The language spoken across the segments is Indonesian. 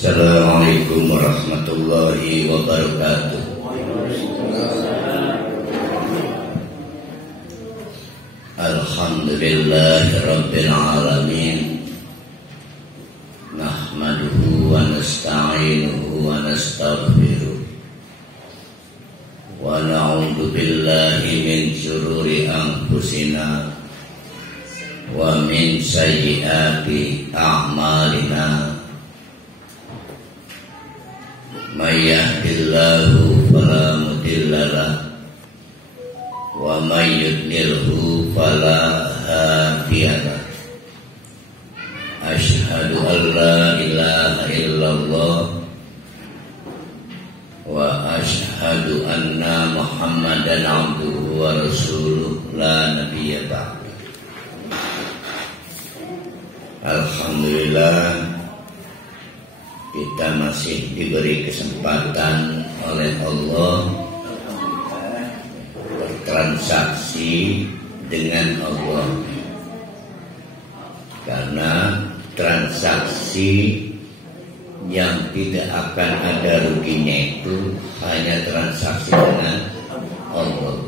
Assalamualaikum warahmatullahi wabarakatuh. Alhamdulillahi rabbil alamin. Nahmaduhu wa nasta'inuhu wa nastaghfiruh. Wa na'udzu billahi min syururi anfusina wa min sayyiati a'malina. May yahdihillahu fala mudilla lahu wa may yudlilhu fala hadiya lahu. Asyhadu an la ilaha illallah wa asyhadu anna Muhammadan abduhu wa rasuluh la nabiyya ba'da. Alhamdulillah, kita masih diberi kesempatan oleh Allah bertransaksi dengan Allah, karena transaksi yang tidak akan ada ruginya itu hanya transaksi dengan Allah.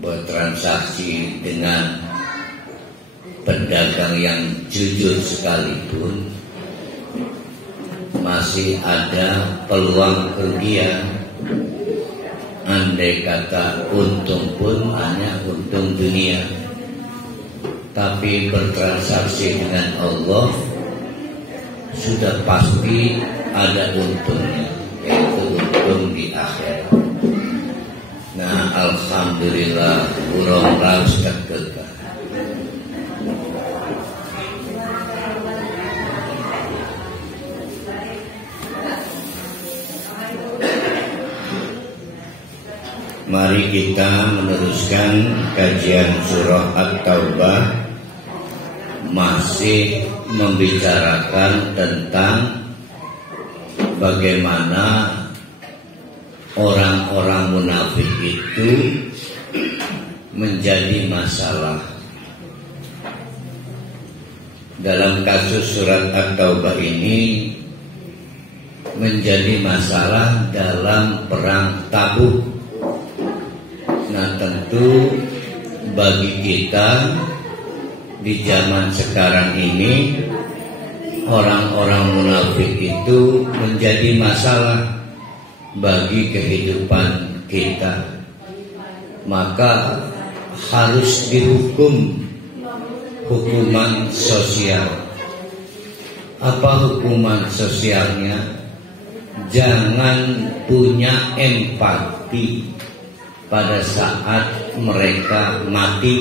Bertransaksi dengan pedagang yang jujur sekalipun masih ada peluang kerugian. Andai kata untung pun hanya untung dunia, tapi bertransaksi dengan Allah sudah pasti ada untungnya, yaitu untung di akhirat. Nah, alhamdulillah burung raus terkekeh. Mari kita meneruskan kajian surah At-Taubah, masih membicarakan tentang bagaimana orang-orang munafik itu menjadi masalah. Dalam kasus surat At-Taubah ini menjadi masalah dalam perang Tabuk. Nah, tentu bagi kita di zaman sekarang ini, orang-orang munafik itu menjadi masalah bagi kehidupan kita. Maka harus dihukum hukuman sosial. Apa hukuman sosialnya? Jangan punya empati pada saat mereka mati,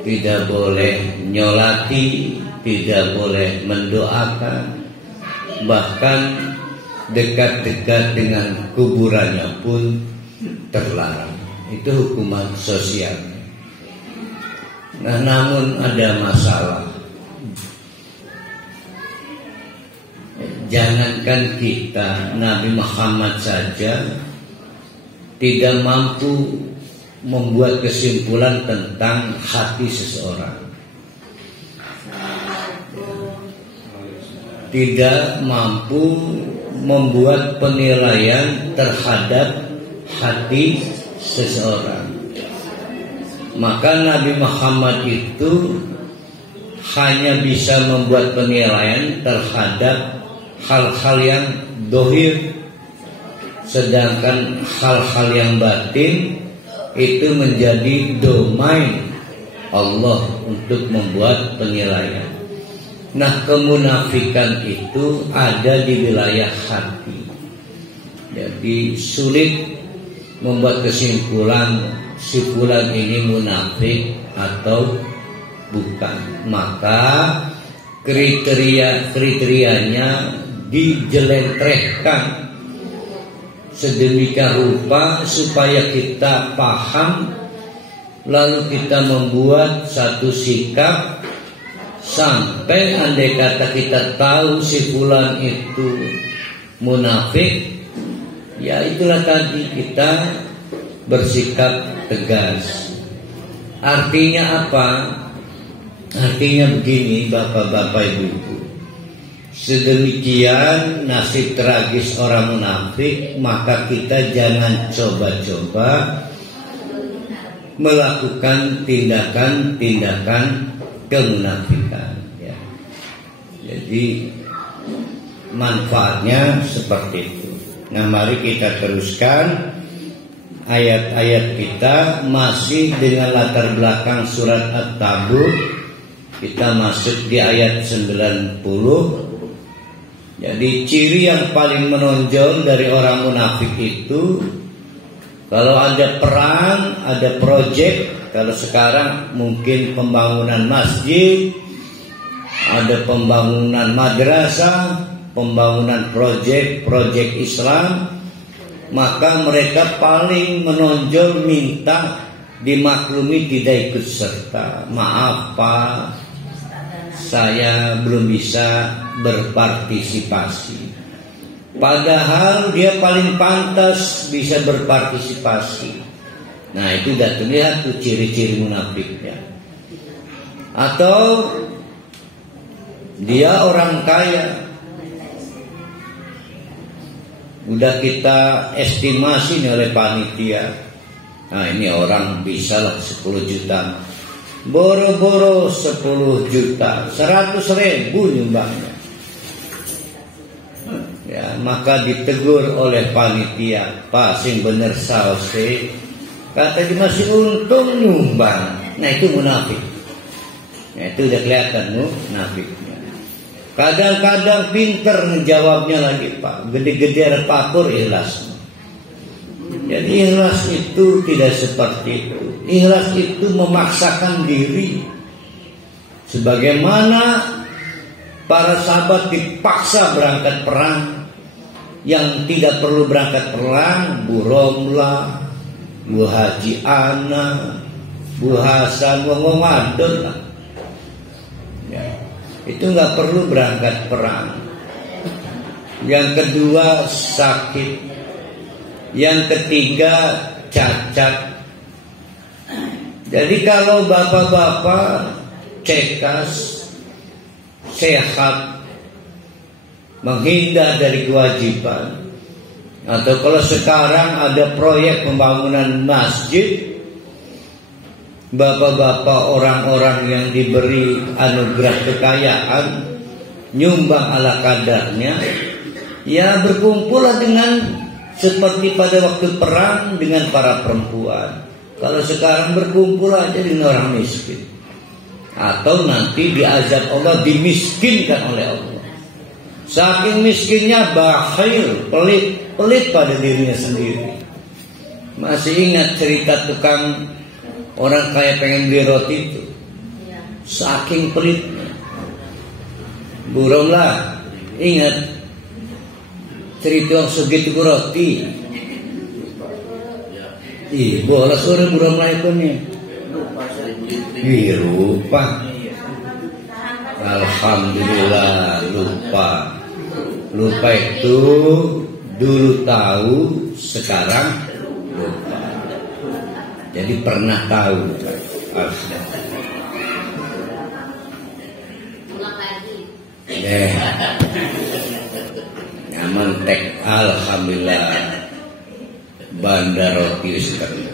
tidak boleh nyolati, tidak boleh mendoakan, bahkan dekat-dekat dengan kuburannya pun terlarang. Itu hukuman sosial. Nah, namun ada masalah. Jangankan kita, Nabi Muhammad saja tidak mampu membuat kesimpulan tentang hati seseorang, tidak mampu membuat penilaian terhadap hati seseorang. Maka Nabi Muhammad itu hanya bisa membuat penilaian terhadap hal-hal yang dohir, sedangkan hal-hal yang batin itu menjadi domain Allah untuk membuat penilaian. Nah, kemunafikan itu ada di wilayah hati. Jadi sulit membuat kesimpulan si fulan ini munafik atau bukan. Maka kriterianya dijelentrehkan sedemikian rupa supaya kita paham, lalu kita membuat satu sikap sampai andai kata kita tahu si fulan itu munafik, ya itulah tadi kita bersikap tegas. Artinya apa? Artinya begini, bapak-bapak, ibu-ibu, sedemikian nasib tragis orang munafik, maka kita jangan coba-coba melakukan tindakan-tindakan kemunafikan ya. Jadi manfaatnya seperti itu. Nah, mari kita teruskan ayat-ayat kita masih dengan latar belakang surat At-Tabuk. Kita masuk di ayat 90. Jadi ciri yang paling menonjol dari orang munafik itu, kalau ada perang, ada proyek, kalau sekarang mungkin pembangunan masjid, ada pembangunan madrasah, pembangunan proyek Islam, maka mereka paling menonjol minta dimaklumi tidak ikut serta. Maaf Pak, saya belum bisa berpartisipasi. Padahal dia paling pantas bisa berpartisipasi. Nah, itu sudah terlihat tuh ciri-ciri munafiknya. Atau dia orang kaya, udah kita estimasi oleh panitia. Nah, ini orang bisa lah 10 juta. Boro-boro 10 juta, 100.000 nyumbangnya. Ya, maka ditegur oleh panitia, Pak sing bener saose, kata dia masih untung nyumbang. Nah, itu munafik. Nah, itu udah kelihatan munafiknya. Kadang-kadang pinter ngejawabnya lagi, Pak, gede-gede ada papur ikhlas. Jadi ikhlas itu tidak seperti itu. Ikhlas itu memaksakan diri. Sebagaimana para sahabat dipaksa berangkat perang, yang tidak perlu berangkat perang, Bu Romlah, Bu Haji Ana, Bu Hasan, wong wadon lah. Ya, itu nggak perlu berangkat perang. Yang kedua sakit, yang ketiga cacat. Jadi kalau bapak-bapak cekas, sehat, menghindar dari kewajiban, atau kalau sekarang ada proyek pembangunan masjid, bapak-bapak orang-orang yang diberi anugerah kekayaan nyumbang ala kadarnya, ya berkumpullah dengan seperti pada waktu perang dengan para perempuan. Kalau sekarang berkumpul aja dengan orang miskin, atau nanti diazab Allah, dimiskinkan oleh Allah. Saking miskinnya bakhil, pelit pada dirinya sendiri. Masih ingat cerita tukang orang kaya pengen beli roti itu? Saking pelitnya. Burung lah, ingat cerita yang segitu roti. Ih, boleh sore burung lah itu nih. Ih, lupa. Alhamdulillah lupa. Lupa itu dulu tahu, sekarang lupa. Jadi pernah tahu. Nyaman tek, alhamdulillah. Bandar roti sekarang.